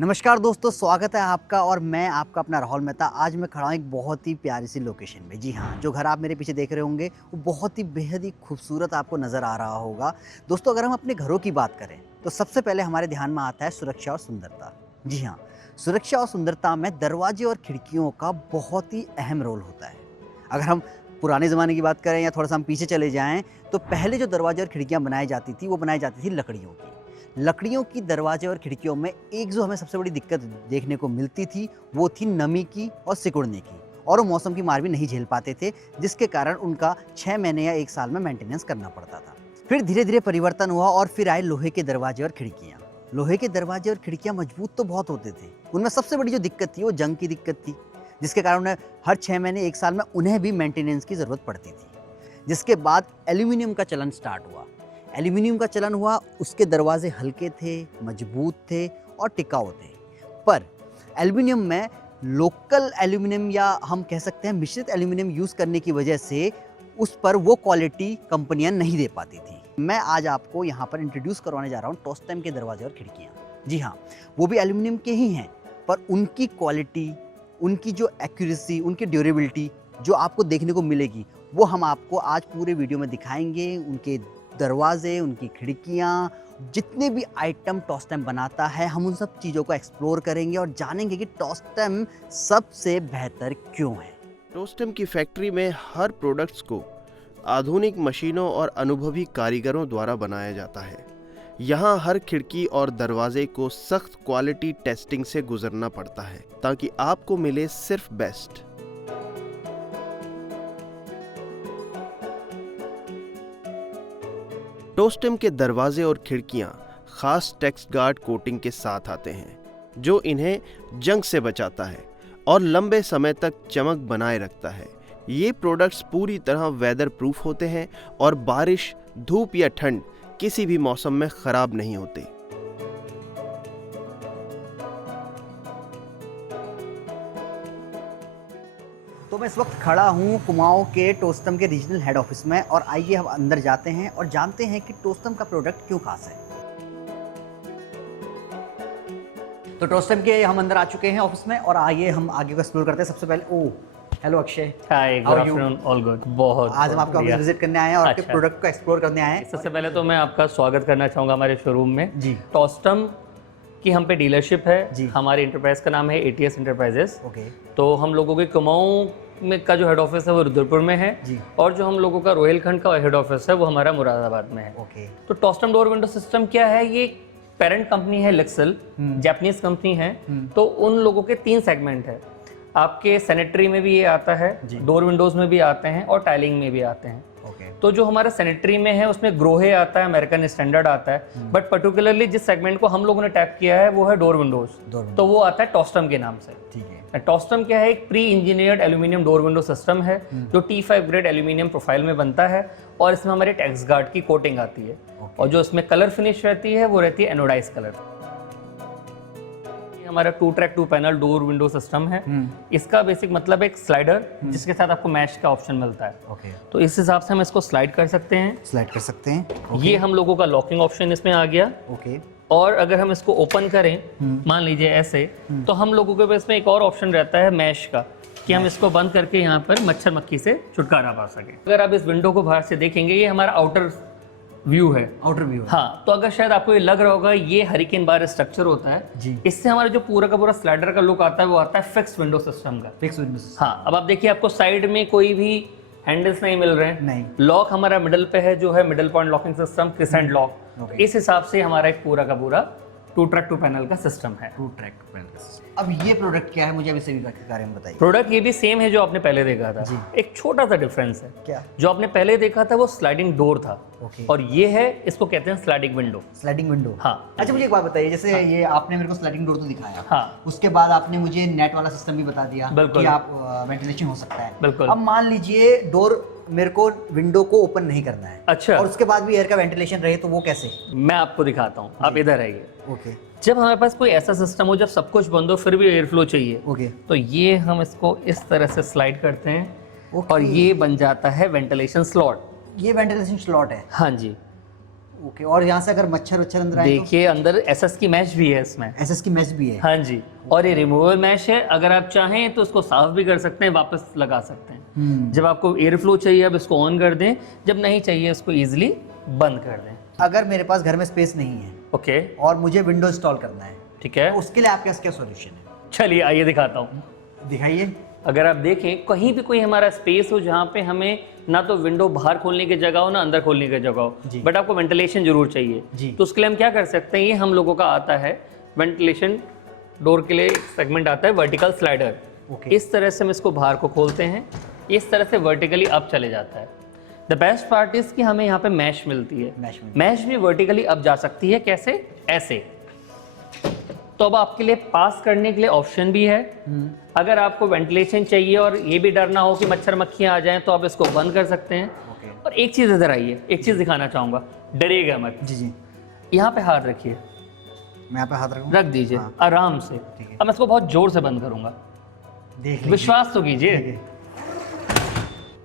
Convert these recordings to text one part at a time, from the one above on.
नमस्कार दोस्तों, स्वागत है आपका और मैं आपका अपना राहुल मेहता। आज मैं खड़ा हूँ एक बहुत ही प्यारी सी लोकेशन में। जी हाँ, जो घर आप मेरे पीछे देख रहे होंगे वो बहुत ही बेहद ही खूबसूरत आपको नज़र आ रहा होगा। दोस्तों, अगर हम अपने घरों की बात करें तो सबसे पहले हमारे ध्यान में आता है सुरक्षा और सुंदरता। जी हाँ, सुरक्षा और सुंदरता में दरवाजे और खिड़कियों का बहुत ही अहम रोल होता है। अगर हम पुराने ज़माने की बात करें या थोड़ा सा हम पीछे चले जाएँ तो पहले जो दरवाजे और खिड़कियाँ बनाई जाती थी वो बनाई जाती थी लकड़ियों की दरवाजे और खिड़कियों में एक जो हमें सबसे बड़ी दिक्कत देखने को मिलती थी वो थी नमी की और सिकुड़ने की, और वो मौसम की मार भी नहीं झेल पाते थे, जिसके कारण उनका 6 महीने या 1 साल में मेंटेनेंस करना पड़ता था। फिर धीरे धीरे परिवर्तन हुआ और फिर आए लोहे के दरवाजे और खिड़कियाँ। लोहे के दरवाजे और खिड़कियाँ मजबूत तो बहुत होते थे, उनमें सबसे बड़ी जो दिक्कत थी वो जंग की दिक्कत थी, जिसके कारण उन्हें हर 6 महीने 1 साल में उन्हें भी मेंटेनेंस की ज़रूरत पड़ती थी। जिसके बाद एल्यूमिनियम का चलन स्टार्ट हुआ। एल्यूमिनियम का चलन हुआ, उसके दरवाजे हल्के थे, मजबूत थे और टिकाऊ थे। पर एल्यूमिनियम में लोकल एल्यूमिनियम या हम कह सकते हैं मिश्रित एल्यूमिनियम यूज़ करने की वजह से उस पर वो क्वालिटी कंपनियां नहीं दे पाती थी। मैं आज आपको यहाँ पर इंट्रोड्यूस करवाने जा रहा हूँ टोस्टम के दरवाजे और खिड़कियाँ। जी हाँ, वो भी एल्यूमिनियम के ही हैं, पर उनकी क्वालिटी, उनकी जो एक्यूरेसी, उनकी ड्यूरेबिलिटी जो आपको देखने को मिलेगी वो हम आपको आज पूरे वीडियो में दिखाएंगे। उनके दरवाजे, उनकी खिड़कियाँ, जितने भी आइटम टोस्टम बनाता है, हम उन सब चीज़ों को एक्सप्लोर करेंगे और जानेंगे कि टोस्टम सबसे बेहतर क्यों है। टोस्टम की फैक्ट्री में हर प्रोडक्ट्स को आधुनिक मशीनों और अनुभवी कारीगरों द्वारा बनाया जाता है। यहाँ हर खिड़की और दरवाजे को सख्त क्वालिटी टेस्टिंग से गुजरना पड़ता है ताकि आपको मिले सिर्फ बेस्ट। टोस्टम के दरवाजे और खिड़कियां खास टेक्स्ट गार्ड कोटिंग के साथ आते हैं जो इन्हें जंग से बचाता है और लंबे समय तक चमक बनाए रखता है। ये प्रोडक्ट्स पूरी तरह वेदर प्रूफ होते हैं और बारिश, धूप या ठंड किसी भी मौसम में खराब नहीं होते। तो मैं इस वक्त खड़ा हूँ कुमाऊँ के टोस्टम के रीजनल हेड ऑफिस में, और आइए हम अंदर जाते हैं और जानते हैं कि टोस्टम का प्रोडक्ट क्यों खास है। तो टोस्टम के हम अंदर आ चुके हैं ऑफिस में और आइए हम आगे को एक्सप्लोर करते हैं। सबसे पहले हेलो अक्षय, हाय, गुड आफ्टरनून, ऑल गुड। बहुत आज हम आपके ऑफिस विजिट करने आए हैं और आपके प्रोडक्ट को एक्सप्लोर करने आए हैं। सबसे पहले तो मैं आपका स्वागत करना चाहूँगा हमारे शोरूम में। जी, टोस्टम की हम पे डीलरशिप है जी। हमारी इंटरप्राइज का नाम है ATS इंटरप्राइजेस। ओके। तो हम लोगों के कुमाऊं में का जो हेड ऑफिस है वो रुद्रपुर में है जी। और जो हम लोगों का रोहिलखंड का हेड ऑफिस है वो हमारा मुरादाबाद में है। ओके। तो टोस्टम डोर विंडो सिस्टम क्या है? ये पेरेंट कंपनी है लेक्सल, जापानीज कंपनी है। तो उन लोगों के 3 सेगमेंट है। आपके सैनिटरी में भी ये आता है, डोर विंडोज में भी आते हैं और टाइलिंग में भी आते हैं। तो जो हमारा सैनिटरी में है उसमें ग्रोहे आता है, अमेरिकन स्टैंडर्ड आता है, बट पर्टिकुलरली जिस सेगमेंट को हम लोगों ने टैप किया है वो है डोर विंडोज, तो वो आता है टोस्टम के नाम से। ठीक है। टोस्टम क्या है? एक pre engineered aluminium door window system है जो T5 ग्रेड एल्यूमिनियम प्रोफाइल में बनता है और इसमें हमारे टेक्स्ट गार्ड की कोटिंग आती है और जो इसमें कलर फिनिश रहती है वो रहती है एनोडाइज कलर। हमारा 2 track 2 panel door window system है। इसका बेसिक मतलब एक स्लाइडर जिसके साथ आपको मैश का ऑप्शन मिलता है। ओके। तो इस हिसाब से हम इसको स्लाइड कर सकते हैं। स्लाइड कर सकते हैं। ये हम लोगों का लॉकिंग ऑप्शन इसमें आ गया। ओके। और अगर हम इसको ओपन करें, मान लीजिए ऐसे, तो हम लोगों के पास में एक और ऑप्शन रहता है मैश का, कि हम इसको बंद करके यहाँ पर मच्छर मक्खी से छुटकारा पा सके। अगर आप इस विंडो को बाहर से देखेंगे, ये हमारा आउटर व्यू है। Outer view. हाँ, तो अगर शायद आपको ये लग रहा होगा ये हरिकेन बार स्ट्रक्चर होता है जी। इससे हमारा जो पूरा का पूरा स्लाइडर का लुक आता है वो आता है फिक्स विंडो सिस्टम का। Fix window. हाँ, अब आप देखिए आपको साइड में कोई भी हैंडल्स नहीं मिल रहे हैं। नहीं। लॉक हमारा मिडल पे है जो है middle point locking system, crescent lock. इस हिसाब से हमारा एक पूरा का पूरा 2 ट्रैक 2 पैनल का सिस्टम है। 2 ट्रैक पैनल। अब ये प्रोडक्ट क्या है, मुझे अभी से भी बारे में बताइए। प्रोडक्ट ये भी सेम है जो आपने पहले देखा था। एक छोटा सा डिफरेंस है। क्या? जो आपने पहले देखा था वो स्लाइडिंग डोर था। ओके। और ये है, इसको कहते हैं स्लाइडिंग विंडो। Sliding window. हाँ। अच्छा, मुझे एक बात बताइए, जैसे ये आपने मेरे को स्लाइडिंग डोर तो दिखाया। हाँ। उसके बाद आपने मुझे नेट वाला सिस्टम भी बता दिया कि आप वेंटिलेशन हो सकता है। बिल्कुल। अब मान लीजिए डोर मेरे को विंडो को ओपन नहीं करना है। अच्छा। और उसके बाद भी एयर का वेंटिलेशन रहे, तो वो कैसे? मैं आपको दिखाता हूँ, आप इधर आइए। ओके। जब हमारे पास कोई ऐसा सिस्टम हो जब सब कुछ बंद हो फिर भी एयर फ्लो चाहिए, ओके। तो ये हम इसको इस तरह से स्लाइड करते हैं ओके। और ये बन जाता है वेंटिलेशन स्लॉट। ये वेंटिलेशन स्लॉट है। हाँ जी। ओके, और यहाँ से अगर मच्छर वच्छर अंदर आए तो? देखिए अंदर एसएस की मैश भी है इसमें। एसएस की मैच भी है? हाँ जी, और ये रिमूवेबल मैश है, अगर आप चाहें तो उसको साफ भी कर सकते हैं, वापस लगा सकते हैं। जब आपको एयर फ्लो चाहिए अब इसको ऑन कर दें, जब नहीं चाहिए इसको ईजिली बंद कर दें। अगर मेरे पास घर में स्पेस नहीं है ओके, और मुझे विंडो इंस्टॉल करना है, ठीक है, तो उसके लिए आपके पास क्या सॉल्यूशन है? चलिए आइए दिखाता हूँ। दिखाइए। अगर आप देखें कहीं भी कोई हमारा स्पेस हो जहाँ पे हमें ना तो विंडो बाहर खोलने की जगह हो ना अंदर खोलने की जगह हो, बट आपको वेंटिलेशन जरूर चाहिए जी। तो उसके लिए हम क्या कर सकते हैं, ये हम लोगों का आता है वेंटिलेशन डोर के लिए एक सेगमेंट आता है वर्टिकल स्लाइडर। ओके। इस तरह से हम इसको बाहर को खोलते हैं, इस तरह से वर्टिकली अप चले जाता है। द बेस्ट पार्ट इज कि हमें यहाँ पे मैश मिलती है। मैश भी वर्टिकली अप जा सकती है, कैसे? ऐसे। तो अब आपके लिए पास करने के लिए ऑप्शन भी है। अगर आपको वेंटिलेशन चाहिए और ये भी डर ना हो कि मच्छर मक्खियां आ जाएं तो आप इसको बंद कर सकते हैं। और एक चीज़ इधर आइए, एक चीज़ दिखाना चाहूँगा, डरिएगा मत। जी जी। यहाँ पे हाथ रखिए, मैं यहाँ पे हाथ रखूँ? रख दीजिए। हाँ। आराम से। अब मैं इसको बहुत जोर से बंद करूँगा, देख लीजिए। विश्वास तो कीजिए।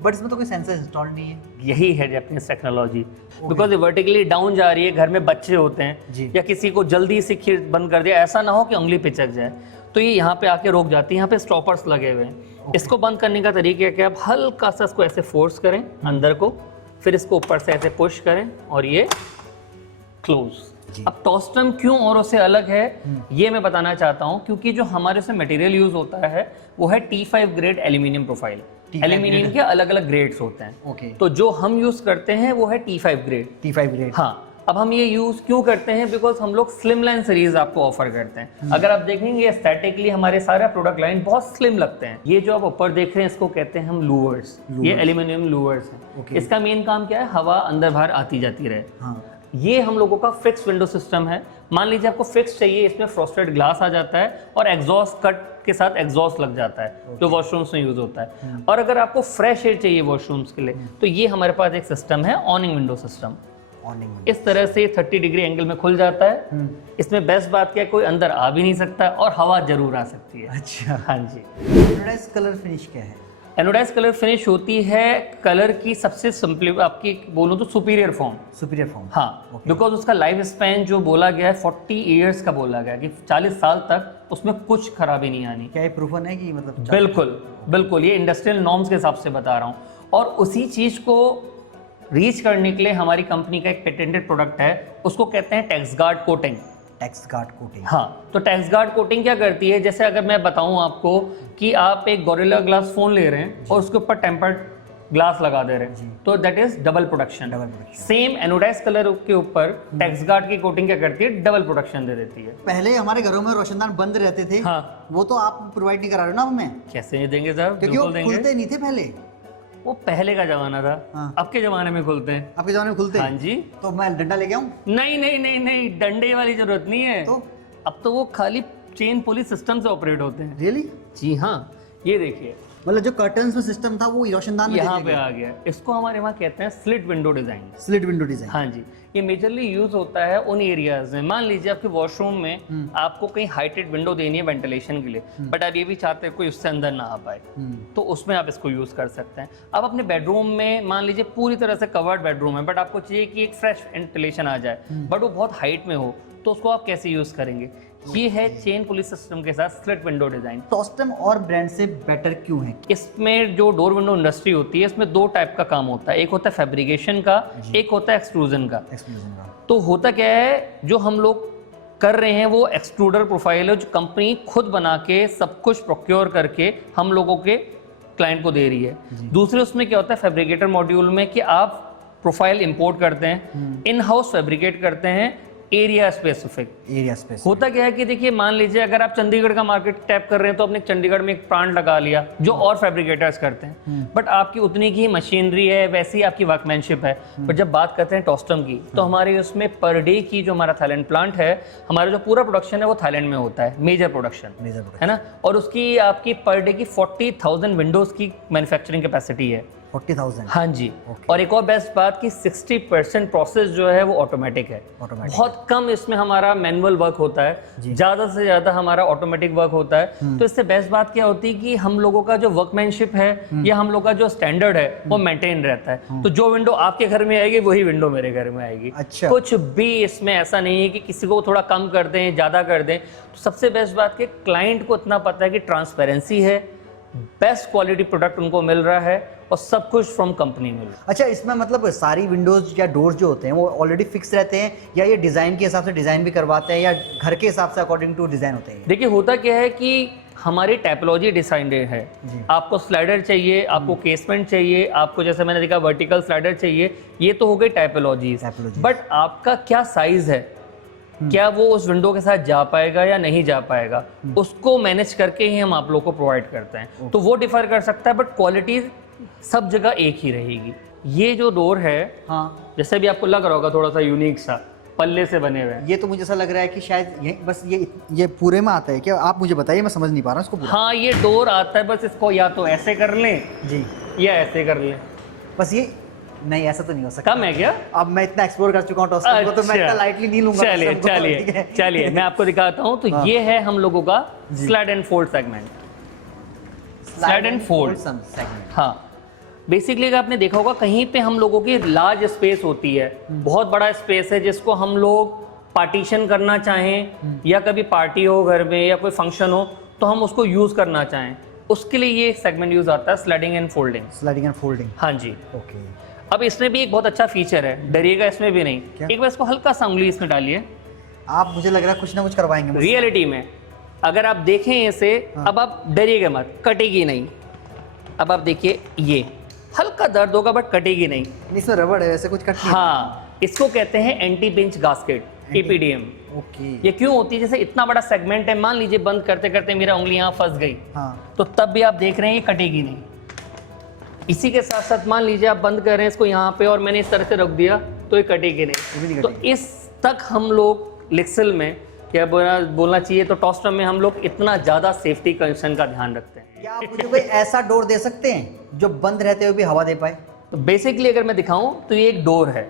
बट इसमें तो कोई सेंसर इंस्टॉल नहीं है। यही है जापानीज टेक्नोलॉजी, बिकॉज ये वर्टिकली डाउन जा रही है। घर में बच्चे होते हैं या किसी को जल्दी से खीर बंद कर दिया, ऐसा ना हो कि उंगली पिचक जाए, तो ये यहाँ पे आके रोक जाती है। यहाँ पे स्टॉपर्स लगे हुए हैं। इसको बंद करने का तरीका है कि आप हल्का सा इसको ऐसे फोर्स करें अंदर को, फिर इसको ऊपर से ऐसे पुश करें और ये क्लोज। अब टॉस्टम क्यों औरों से अलग है ये मैं बताना चाहता हूँ, क्योंकि जो हमारे से मटेरियल यूज होता है वो है T5 grade aluminium profile. Aluminium के अलग अलग ग्रेड्स होते हैं। तो जो हम यूज करते हैं वो है T5 ग्रेड। T5 grade. हाँ, अब हम ये यूज क्यों करते हैं, बिकॉज हम लोग स्लिम लाइन सीरीज आपको ऑफर करते हैं। अगर आप देखेंगे एस्थेटिकली हमारे सारा प्रोडक्ट लाइन बहुत स्लिम लगते हैं। ये जो आप ऊपर देख रहे हैं इसको कहते हैं हम लूवर्स। ये एल्यूमिनियम लूवर्स हैं। इसका मेन काम क्या है, हवा अंदर बाहर आती जाती रहे। हाँ। ये हम लोगों का फिक्स विंडो सिस्टम है। मान लीजिए आपको फिक्स चाहिए, इसमें फ्रॉस्टेड ग्लास आ जाता है और एग्जॉस्ट कट के साथ एग्जॉस्ट लग जाता है जो वॉशरूम्स में यूज होता है। और अगर आपको फ्रेश एयर चाहिए वॉशरूम्स के लिए तो ये हमारे पास एक सिस्टम है ऑनिंग विंडो सिस्टम। इस तरह से 30 डिग्री एंगल में खुल जाता है। इसमें बेस्ट बात क्या है, कोई अंदर आ भी नहीं सकता और हवा जरूर आ सकती है। अच्छा। हाँ जी। एनोडाइज कलर फिनिश क्या है? एनोडाइज कलर फिनिश होती है कलर की सबसे सिंपल, आपकी बोलूँ तो सुपीरियर फॉर्म। Superior form. हाँ, बिकॉज उसका लाइफ स्पैन जो बोला गया है 40 ईयर्स का बोला गया कि 40 साल तक उसमें कुछ खराबी नहीं आनी। क्या ये प्रूफन है कि मतलब? बिल्कुल बिल्कुल, ये इंडस्ट्रियल नॉर्म्स के हिसाब से बता रहा हूँ। और उसी चीज़ को रीच करने के लिए हमारी कंपनी का एक पेटेंटेड प्रोडक्ट है, उसको कहते हैं टेक्सगार्ड कोटिंग। टेक्सगार्ड कोटिंग। हाँ, तो टेक्सगार्ड कोटिंग क्या करती है, जैसे अगर मैं बताऊं आपको कि आप एक गोरिल्ला ग्लास फोन ले रहे हैं और उसके ऊपर टेम्पर्ड ग्लास लगा दे रहे हैं, तो that is double protection. Same anodize colour के ऊपर टेक्सगार्ड की कोटिंग क्या करती है, डबल प्रोटेक्शन दे देती है। पहले हमारे घरों में रोशनदान बंद रहते थे। हाँ, वो तो आप प्रोवाइड नहीं करा रहे हो ना हमें? कैसे नहीं देंगे सर, क्योंकि वो बिल्कुल देंगे। खुलते नहीं थे पहले। वो पहले का जमाना था। हाँ। अब के जमाने में खुलते हैं। आपके जमाने में खुलते? हाँ जी। तो मैं डंडा लेके आऊं? नहीं नहीं नहीं नहीं, डंडे वाली जरूरत नहीं है। तो अब तो वो खाली चेन पुलिस सिस्टम से ऑपरेट होते हैं। रियली? जी हाँ, ये देखिए मतलब जो कर्टन्स में सिस्टम था वो रोशनदान में यहाँ पे आ गया। इसको हमारे वहाँ कहते हैं slit window design. Slit window design. हाँ जी, ये मेजरली यूज होता है उन एरियाज में, मान लीजिए आपके वॉशरूम में आपको कहीं हाइटेड विंडो देनी है वेंटिलेशन के लिए, बट आप ये भी चाहते हैं कोई उससे अंदर ना आ पाए, तो उसमें आप इसको यूज कर सकते हैं। आप अपने बेडरूम में मान लीजिए पूरी तरह से कवर्ड बेडरूम है, बट आपको चाहिए कि एक फ्रेश वेंटिलेशन आ जाए, बट वो बहुत हाइट में हो, तो उसको आप कैसे यूज करेंगे? ये है चेन पुलिस सिस्टम के साथ स्लिट विंडो डिजाइन। टॉस्टम और ब्रांड से बेटर क्यों है? इसमें जो डोर विंडो इंडस्ट्री होती है इसमें दो टाइप का काम होता है, एक होता है फैब्रिकेशन का, एक होता है एक्सट्रूजन का। तो होता क्या है, जो हम लोग कर रहे हैं वो एक्सट्रूडर प्रोफाइल है, जो कंपनी खुद बना के सब कुछ प्रोक्योर करके हम लोगों के क्लाइंट को दे रही है। दूसरे उसमें क्या होता है फैब्रिकेटर मॉड्यूल में, कि आप प्रोफाइल इंपोर्ट करते हैं, इन हाउस फैब्रिकेट करते हैं एरिया स्पेसिफिक। होता क्या है कि देखिए मान लीजिए अगर आप चंडीगढ़ का मार्केट टैप कर रहे हैं तो आपने चंडीगढ़ में एक प्लांट लगा लिया जो और फैब्रिकेटर्स करते हैं, बट आपकी उतनी की मशीनरी है, वैसी आपकी वर्कमैनशिप है। बट जब बात करते हैं टॉस्टम की, तो हमारे उसमें पर डे की जो हमारा थाईलैंड प्लांट है, हमारा जो पूरा प्रोडक्शन है वो थाईलैंड में होता है, मेजर प्रोडक्शन है ना, और उसकी आपकी पर डे की 40,000 विंडोज की मैन्युफैक्चरिंग कैपेसिटी है। 40,000। हाँ जी। Okay. और एक और बेस्ट बात कि 60% प्रोसेस जो है वो ऑटोमेटिक है। बहुत कम इसमें हमारा मैनुअल वर्क होता है, ज़्यादा से ज़्यादा हमारा ऑटोमेटिक वर्क होता है। तो इससे बेस्ट बात क्या होती है कि हम लोगों का जो वर्कमैनशिप है या हम लोग का जो स्टैंडर्ड है वो मेंटेन रहता है। तो जो विंडो आपके घर में आएगी वही विंडो मेरे घर में आएगी। अच्छा। कुछ भी इसमें ऐसा नहीं है कि किसी को थोड़ा कम कर दें, ज़्यादा कर दें। तो सबसे बेस्ट बात कि क्लाइंट को इतना पता है कि ट्रांसपेरेंसी है, बेस्ट क्वालिटी प्रोडक्ट उनको मिल रहा है और सब कुछ फ्रॉम कंपनी मिल रहा है। अच्छा, इसमें मतलब सारी विंडोज या डोर्स जो होते हैं वो ऑलरेडी फिक्स रहते हैं या ये डिज़ाइन के हिसाब से डिज़ाइन भी करवाते हैं या घर के हिसाब से अकॉर्डिंग टू डिज़ाइन होते हैं? देखिए होता क्या है कि हमारी टाइपोलॉजी डिसाइडेड है। आपको स्लाइडर चाहिए, आपको केसमेंट चाहिए, आपको जैसे मैंने देखा वर्टिकल स्लाइडर चाहिए, ये तो हो गई टाइपोलॉजी। बट आपका क्या साइज है, क्या वो उस विंडो के साथ जा पाएगा या नहीं जा पाएगा, उसको मैनेज करके ही हम आप लोग को प्रोवाइड करते हैं। तो वो डिफर कर सकता है बट क्वालिटी सब जगह एक ही रहेगी। ये जो डोर है, हाँ, जैसे भी आपको लग रहा होगा थोड़ा सा यूनिक सा, पल्ले से बने हुए हैं। ये तो मुझे ऐसा लग रहा है कि शायद बस ये पूरे में आता है क्या? आप मुझे बताइए, मैं समझ नहीं पा रहा इसको पूरा। हाँ, ये डोर आता है, बस इसको या तो ऐसे कर लें जी या ऐसे कर लें। बस ये नहीं, ऐसा तो नहीं हो सकता। कम है क्या? अब मैं इतना एक्सप्लोर कर चुका हूँ टॉस्टर को, तो मैं इतना लाइटली नहीं लूंगा। चलिए मैं आपको दिखाता हूँ। तो ये है हम लोगों का slide and fold segment. Slide and fold segment, हाँ। बेसिकली अगर आपने देखा होगा कहीं पे हम लोगों की लार्ज स्पेस होती है, बहुत बड़ा स्पेस है जिसको हम लोग पार्टीशन करना चाहें या कभी पार्टी हो घर में या कोई फंक्शन हो तो हम उसको यूज करना चाहें, उसके लिए ये सेगमेंट यूज आता है, sliding and folding. Sliding and folding, हाँ जी। ओके। अब इसमें भी एक बहुत अच्छा फीचर है, डरिएगा इसमें भी नहीं। एक बार इसको हल्का सा उंगली इसमें डालिए, आप मुझे लग रहा है कुछ ना कुछ करवाएंगे रियलिटी में। अगर आप देखें इसे, अब आप डरिएगा मत, कटेगी नहीं। अब आप देखिए, ये हल्का दर्द होगा बट कटेगी नहीं। इसमें रबड़ है, वैसे कुछ कट नहीं। हाँ, इसको कहते हैं anti pinch gasket, EPDM। Okay. ये क्यों होती है? जैसे इतना बड़ा सेगमेंट है, मान लीजिए बंद करते करते मेरा उंगली यहाँ फंस गई, हाँ, तो तब भी आप देख रहे हैं ये कटेगी नहीं। इसी के साथ साथ मान लीजिए आप बंद कर रहे हैं इसको यहाँ पे और मैंने इस तरह से रख दिया तो ये कटेगी नहीं। तो इस तक हम लोग लिक्सल में क्या बोलना चाहिए, तो टॉस्टर में हम लोग इतना ज़्यादा सेफ्टी कंसर्न का ध्यान रखते हैं। क्या आप मुझे कोई ऐसा डोर दे सकते हैं जो बंद रहते हुए भी हवा दे पाए? तो बेसिकली अगर मैं दिखाऊं तो ये एक डोर है,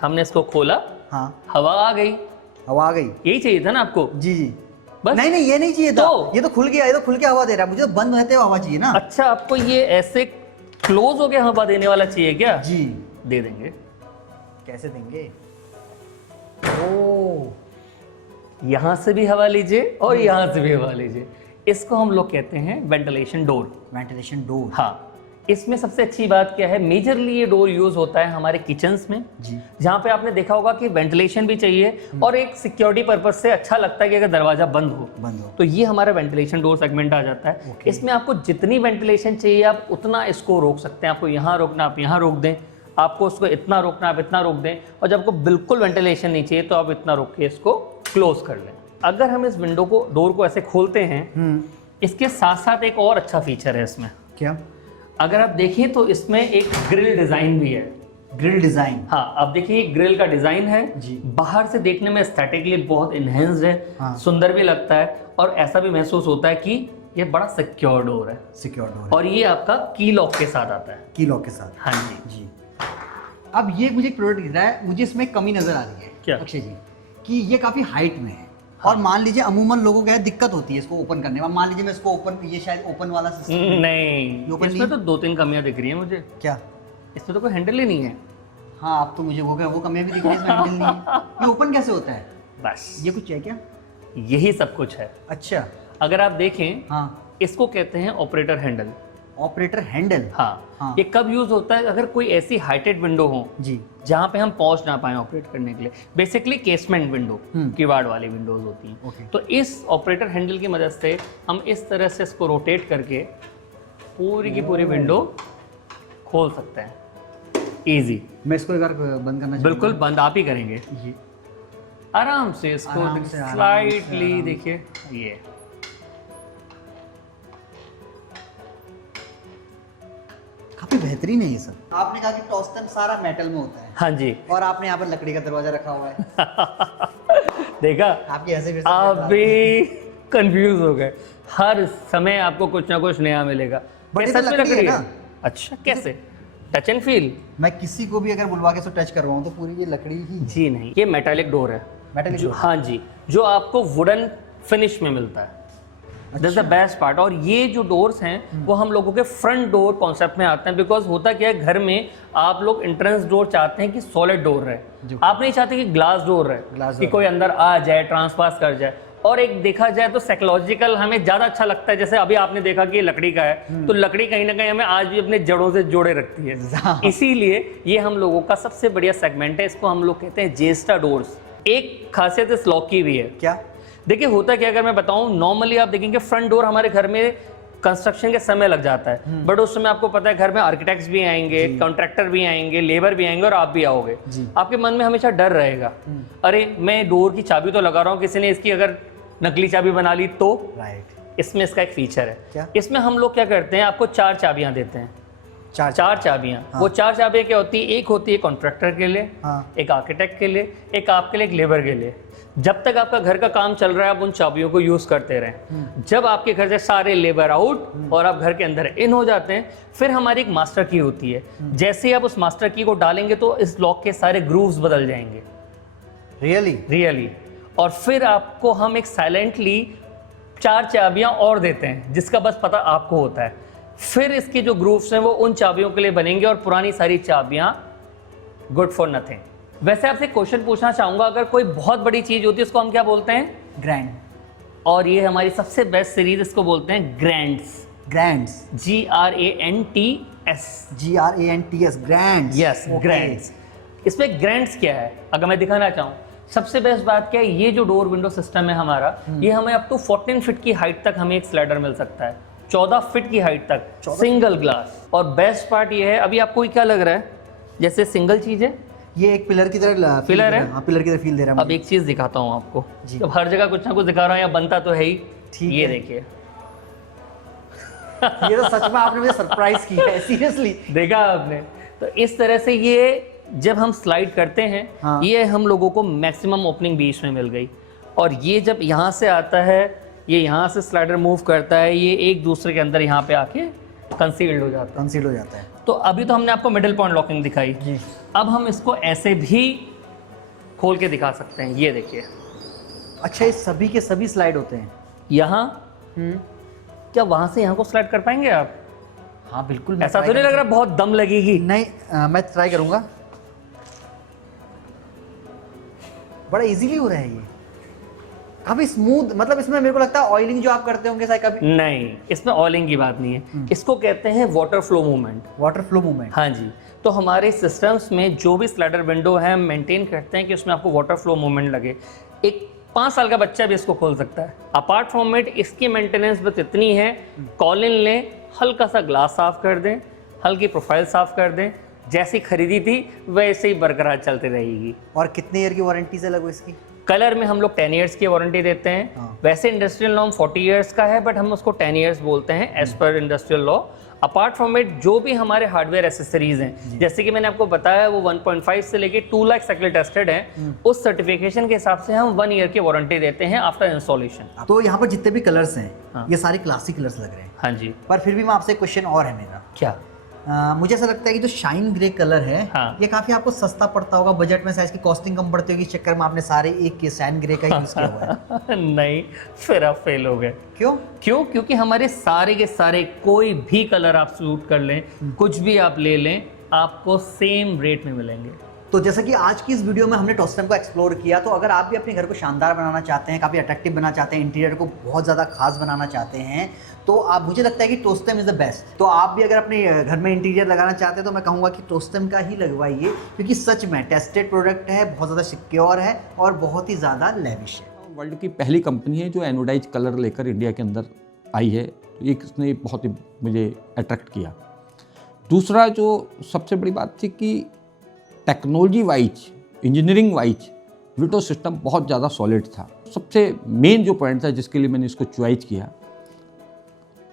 हमने इसको खोला, हाँ, हवा आ गई। हवा आ गई, यही चाहिए था ना आपको? जी जी। बस नहीं, ये नहीं चाहिए था। ये तो खुल गया, ये तो खुल के हवा दे रहा है, मुझे तो बंद रहते हुए हवा चाहिए ना। अच्छा, आपको ये ऐसे क्लोज हो गया हवा देने वाला चाहिए क्या? जी, दे देंगे। कैसे देंगे? ओ, यहां से भी हवा लीजिए और यहां से भी हवा लीजिए। इसको हम लोग कहते हैं वेंटिलेशन डोर। वेंटिलेशन डोर, हाँ। इसमें सबसे अच्छी बात क्या है, मेजरली ये डोर यूज होता है हमारे किचन्स में जी, जहाँ पे आपने देखा होगा कि वेंटिलेशन भी चाहिए और एक सिक्योरिटी पर्पज से अच्छा लगता है कि अगर दरवाजा बंद हो तो ये हमारा वेंटिलेशन डोर सेगमेंट आ जाता है। इसमें आपको जितनी वेंटिलेशन चाहिए आप उतना इसको रोक सकते हैं। आपको यहाँ रोकना आप यहाँ रोक दें, आपको उसको इतना रोकना आप इतना रोक दें, और जब आपको बिल्कुल वेंटिलेशन नहीं चाहिए तो आप इतना रोक के इसको क्लोज कर लें। अगर हम इस विंडो को, डोर को ऐसे खोलते हैं, इसके साथ साथ एक और अच्छा फीचर है इसमें। क्या? अगर आप देखें तो इसमें एक ग्रिल डिजाइन भी है। ग्रिल डिजाइन, हाँ, आप देखिए ग्रिल का डिजाइन है जी। बाहर से देखने में एस्थेटिकली बहुत इनहेंस्ड है, हाँ। सुंदर भी लगता है और ऐसा भी महसूस होता है कि ये बड़ा सिक्योर डोर है। सिक्योर डोर, और ये आपका की लॉक के साथ आता है। की लॉक के साथ, हाँ जी जी। अब ये मुझे प्रोडक्ट दिख रहा है, मुझे इसमें कमी नजर आ रही है क्या अक्षय जी, कि ये काफी हाइट में है। हाँ। और मान लीजिए अमूमन लोगों को दिक्कत होती है इसको ओपन करने में। मान लीजिए मैं इसको ओपन, ये शायद ओपन वाला सिस्टम नहीं, इसमें तो 2-3 कमियां दिख रही हैं मुझे। क्या? इसमें तो कोई हैंडल ही नहीं है। हाँ, अब तो मुझे वो कमियां भी दिख रही है, इसमें हैंडल नहीं है। ये ओपन कैसे होता है? बस ये कुछ है क्या? यही सब कुछ है। अच्छा, अगर आप देखें, हाँ, इसको कहते हैं ऑपरेटर हैंडल। ऑपरेटर हैंडल, हाँ। ये कब यूज होता है? अगर कोई ऐसी हाइटेड विंडो हो जी जहाँ पे हम पहुंच ना पाए ऑपरेट करने के लिए। बेसिकली केसमेंट विंडो, कीवार्ड वाली विंडोज होती हैं। तो इस ऑपरेटर हैंडल की मदद से हम इस तरह से इसको रोटेट करके पूरी की पूरी विंडो खोल सकते हैं इजी। मैं इसको एक बार बंद करना, बिल्कुल बंद आप ही करेंगे जी, आराम से इसको स्लाइटली देखिए। ये काफी बेहतरीन है ये सब। आपने कहा कि टॉस्टन सारा मेटल में होता है, हाँ जी, और आपने यहाँ पर लकड़ी का दरवाजा रखा हुआ है। देखा, आपकी ऐसे आप भी कंफ्यूज हो गए। हर समय आपको कुछ ना कुछ नया मिलेगा। बट ये तो लकड़ी है ना? अच्छा, कैसे? Touch and feel? मैं किसी को भी अगर बुलवा के इसको टच करवाऊँ तो पूरी ये लकड़ी ही है। जी नहीं, ये मेटालिक डोर है। मेटल हाँ जी, जो आपको वुडन फिनिश में मिलता है। This the best part. और ये जो डोर्स हैं वो हम लोगों के फ्रंट डोर कॉन्सेप्ट में आते हैं, बिकॉज होता क्या है, घर में आप लोग एंट्रेंस डोर चाहते हैं कि सॉलिड डोर रहे, आप नहीं चाहते कि ग्लास डोर रहे, कि कोई अंदर आ जाए, ट्रांसपास कर जाए। और एक देखा जाए तो साइकोलॉजिकल हमें ज़्यादा अच्छा लगता है। जैसे अभी आपने देखा कि ये लकड़ी का है, तो लकड़ी कहीं ना कहीं हमें आज भी अपने जड़ों से जोड़े रखती है। इसीलिए ये हम लोगों का सबसे बढ़िया सेगमेंट है। इसको हम लोग कहते हैं जेस्टा डोर्स। एक खासियत इस लॉक की भी है। क्या? देखिए होता क्या, अगर मैं बताऊं, नॉर्मली आप देखेंगे फ्रंट डोर हमारे घर में कंस्ट्रक्शन के समय लग जाता है, बट उस समय आपको पता है घर में आर्किटेक्ट्स भी आएंगे, कॉन्ट्रैक्टर भी आएंगे, लेबर भी आएंगे और आप भी आओगे। आपके मन में हमेशा डर रहेगा, अरे मैं डोर की चाबी तो लगा रहा हूँ, किसी ने इसकी अगर नकली चाबी बना ली तो। राइट। इसमें इसका एक फीचर है। क्या? इसमें हम लोग क्या करते हैं, आपको 4 चाबियां देते हैं। चार चाबियां। वो 4 चाबियां क्या होती है? एक होती है कॉन्ट्रैक्टर के लिए, एक आर्किटेक्ट के लिए, एक आपके लिए, एक लेबर के लिए। जब तक आपका घर का काम चल रहा है आप उन चाबियों को यूज करते रहें। जब आपके घर से सारे लेबर आउट और आप घर के अंदर इन हो जाते हैं, फिर हमारी एक मास्टर की होती है। जैसे ही आप उस मास्टर की को डालेंगे तो इस लॉक के सारे ग्रूव्स बदल जाएंगे। रियली। और फिर आपको हम एक साइलेंटली 4 चाबियां और देते हैं, जिसका बस पता आपको होता है। फिर इसके जो ग्रूव्स हैं वो उन चाबियों के लिए बनेंगे और पुरानी सारी चाबियां गुड फॉर नथिंग। वैसे आपसे क्वेश्चन पूछना चाहूंगा, अगर कोई बहुत बड़ी चीज होती है उसको हम क्या बोलते हैं? ग्रैंड। और ये हमारी सबसे बेस्ट सीरीज, इसको बोलते हैं ग्रैंड्स। GRANTS ग्रैंड्स। यस, ग्रैंड्स। इसमें ग्रैंड्स क्या है अगर मैं दिखाना चाहूँ, सबसे बेस्ट बात क्या है, ये जो डोर विंडो सिस्टम है हमारा, ये हमें अप टू 14 फीट की हाइट तक हमें एक स्लाइडर मिल सकता है, 14 फीट की हाइट तक, सिंगल ग्लास। और बेस्ट पार्ट ये है, अभी आपको क्या लग रहा है जैसे सिंगल चीज है, ये एक पिलर की तरह पिलर है। हाँ, पिलर की तरह फील दे रहा है। अब एक चीज दिखाता हूँ आपको, जब हर जगह कुछ ना कुछ दिखा रहा हूँ या बनता तो है ही। ये देखिए ये तो सच में आपने मुझे सरप्राइज किया है, सीरियसली। देखा आपने? तो इस तरह से ये जब हम स्लाइड करते हैं, हाँ। ये हम लोगों को मैक्सिमम ओपनिंग बीच में मिल गई। और ये जब यहाँ से आता है, ये यहाँ से स्लाइडर मूव करता है, ये एक दूसरे के अंदर यहाँ पे आके कंसील्ड हो जाता है। तो अभी तो हमने आपको मिडिल पॉइंट लॉकिंग दिखाई, अब हम इसको ऐसे भी खोल के दिखा सकते हैं। ये देखिए। अच्छा, ये सभी के सभी स्लाइड होते हैं यहाँ? क्या वहां से यहाँ को स्लाइड कर पाएंगे आप? हाँ बिल्कुल। ऐसा तो नहीं लग रहा बहुत दम लगेगी? नहीं, मैं ट्राई करूंगा। बड़ा इजीली हो रहा है ये, काफी स्मूथ। मतलब इसमें मेरे को लगता है ऑयलिंग जो आप करते होंगे शायद कभी। नहीं, इसमें ऑयलिंग की बात नहीं है। इसको कहते हैं water flow movement. Water flow movement. हाँ जी। तो हमारे सिस्टम्स में जो भी स्लाइडर विंडो है, हम मेंटेन करते हैं कि उसमें आपको वाटर फ्लो मूवमेंट लगे। एक 5 साल का बच्चा भी इसको खोल सकता है। अपार्ट फ्रॉम इट, इसकी मेंटेनेंस बस इतनी है, कॉलिन लें, हल्का सा ग्लास साफ कर दें, हल्की प्रोफाइल साफ कर दें, जैसी खरीदी थी वैसे ही बरकरार चलती रहेगी। और कितने ईयर की वारंटी से लगो इसकी? कलर में हम लोग 10 ईयर्स की वारंटी देते हैं। वैसे इंडस्ट्रियल नॉर्म 40 ईयर्स का है, बट हम उसको 10 ईयर्स बोलते हैं एज पर industrial law. Apart from it, जो भी हमारे हार्डवेयर एसेसरीज हैं, जैसे कि मैंने आपको बताया, वो 1.5 से लेके 2 लाख साइकिल टेस्टेड हैं। उस सर्टिफिकेशन के हिसाब से हम 1 ईयर की वारंटी देते हैं आफ्टर इंस्टॉलेशन। तो यहाँ पर जितने भी कलर्स हैं, ये सारे क्लासिक कलर्स लग रहे हैं। हाँ जी। पर फिर भी मैं आपसे क्वेश्चन और है मेरा। क्या? मुझे ऐसा लगता है कि जो शाइन ग्रे कलर है, हाँ। ये काफी आपको सस्ता पड़ता होगा बजट में, शायद इसकी कॉस्टिंग कम पड़ती होगी, इस चक्कर में आपने सारे एक के शाइन ग्रे का यूज किया हुआ है। नहीं, फिर आप फेल हो गए। क्यों? क्योंकि हमारे सारे के सारे कोई भी कलर आप शूट कर लें, कुछ भी आप ले लें, आपको सेम रेट में मिलेंगे। तो जैसा कि आज की इस वीडियो में हमने टोस्टम को एक्सप्लोर किया, तो अगर आप भी अपने घर को शानदार बनाना चाहते हैं, काफ़ी अट्रैक्टिव बनाना चाहते हैं, इंटीरियर को बहुत ज़्यादा खास बनाना चाहते हैं, तो आप, मुझे लगता है कि टोस्टम इज़ द बेस्ट। तो आप भी अगर अपने घर में इंटीरियर लगाना चाहते हैं तो मैं कहूँगा कि टोस्टम का ही लगवाइए, क्योंकि सच में टेस्टेड प्रोडक्ट है, बहुत ज़्यादा सिक्योर है और बहुत ही ज़्यादा लेविश है। वर्ल्ड की पहली कंपनी है जो एनोडाइज कलर लेकर इंडिया के अंदर आई है। एक इसने बहुत ही मुझे अट्रैक्ट किया। दूसरा जो सबसे बड़ी बात थी कि टेक्नोलॉजी वाइज, इंजीनियरिंग वाइज विटो सिस्टम बहुत ज़्यादा सॉलिड था। सबसे मेन जो पॉइंट था जिसके लिए मैंने इसको चॉइस किया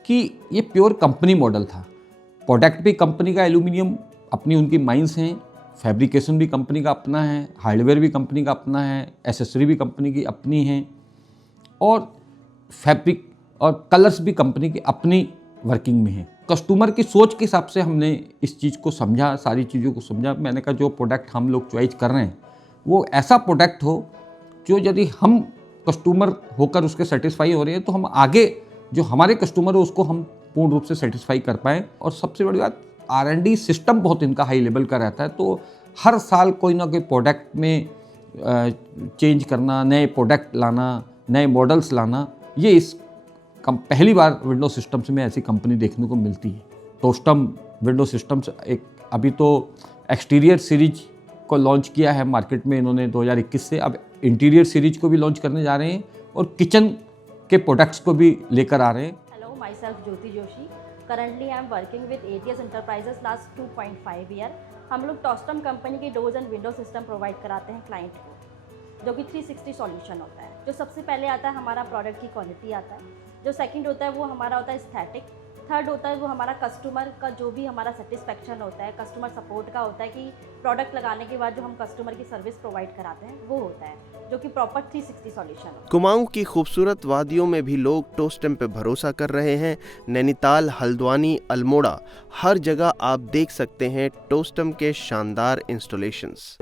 कि ये प्योर कंपनी मॉडल था। प्रोडक्ट भी कंपनी का एल्यूमिनियम, अपनी उनकी माइंस हैं, फैब्रिकेशन भी कंपनी का अपना है, हार्डवेयर भी कंपनी का अपना है, एसेसरी भी कंपनी की अपनी है, और फैब्रिक और कलर्स भी कंपनी की अपनी वर्किंग में हैं। कस्टमर की सोच के हिसाब से हमने इस चीज़ को समझा, सारी चीज़ों को समझा। मैंने कहा जो प्रोडक्ट हम लोग चॉइस कर रहे हैं वो ऐसा प्रोडक्ट हो जो यदि हम कस्टमर होकर उसके सेटिस्फाई हो रहे हैं तो हम आगे जो हमारे कस्टमर हो उसको हम पूर्ण रूप से सेटिस्फाई कर पाएँ। और सबसे बड़ी बात, R&D सिस्टम बहुत इनका हाई लेवल का रहता है, तो हर साल कोई ना कोई प्रोडक्ट में चेंज करना, नए प्रोडक्ट लाना, नए मॉडल्स लाना, ये इस पहली बार विंडो सिस्टम्स में ऐसी कंपनी देखने को मिलती है। टोस्टम विंडो सिस्टम्स एक अभी तो एक्सटीरियर सीरीज को लॉन्च किया है मार्केट में इन्होंने 2021 से, अब इंटीरियर सीरीज को भी लॉन्च करने जा रहे हैं और किचन के प्रोडक्ट्स को भी लेकर आ रहे हैं। Hello, myself Jyoti Joshi. Currently, I am working with ATS Enterprises last 2.5 year. हम लोग टॉस्टम कंपनी के doors and window system provide कराते हैं क्लाइंट को, जो कि 360 सॉल्यूशन होता है। जो सबसे पहले आता है हमारा प्रोडक्ट की क्वालिटी आता है, जो सेकंड होता है वो हमारा होता है एस्थेटिक, थर्ड होता है वो हमारा कस्टमर का जो भी हमारा सेटिस्फेक्शन होता है, कस्टमर सपोर्ट का होता है कि प्रोडक्ट लगाने के बाद जो हम कस्टमर की सर्विस प्रोवाइड कराते हैं वो होता है, जो कि प्रॉपर 360 सॉल्यूशन होता है। कुमाऊं की खूबसूरत वादियों में भी लोग टोस्टम पे भरोसा कर रहे हैं। नैनीताल, हल्द्वानी, अल्मोड़ा, हर जगह आप देख सकते हैं टोस्टम के शानदार इंस्टॉलेशंस।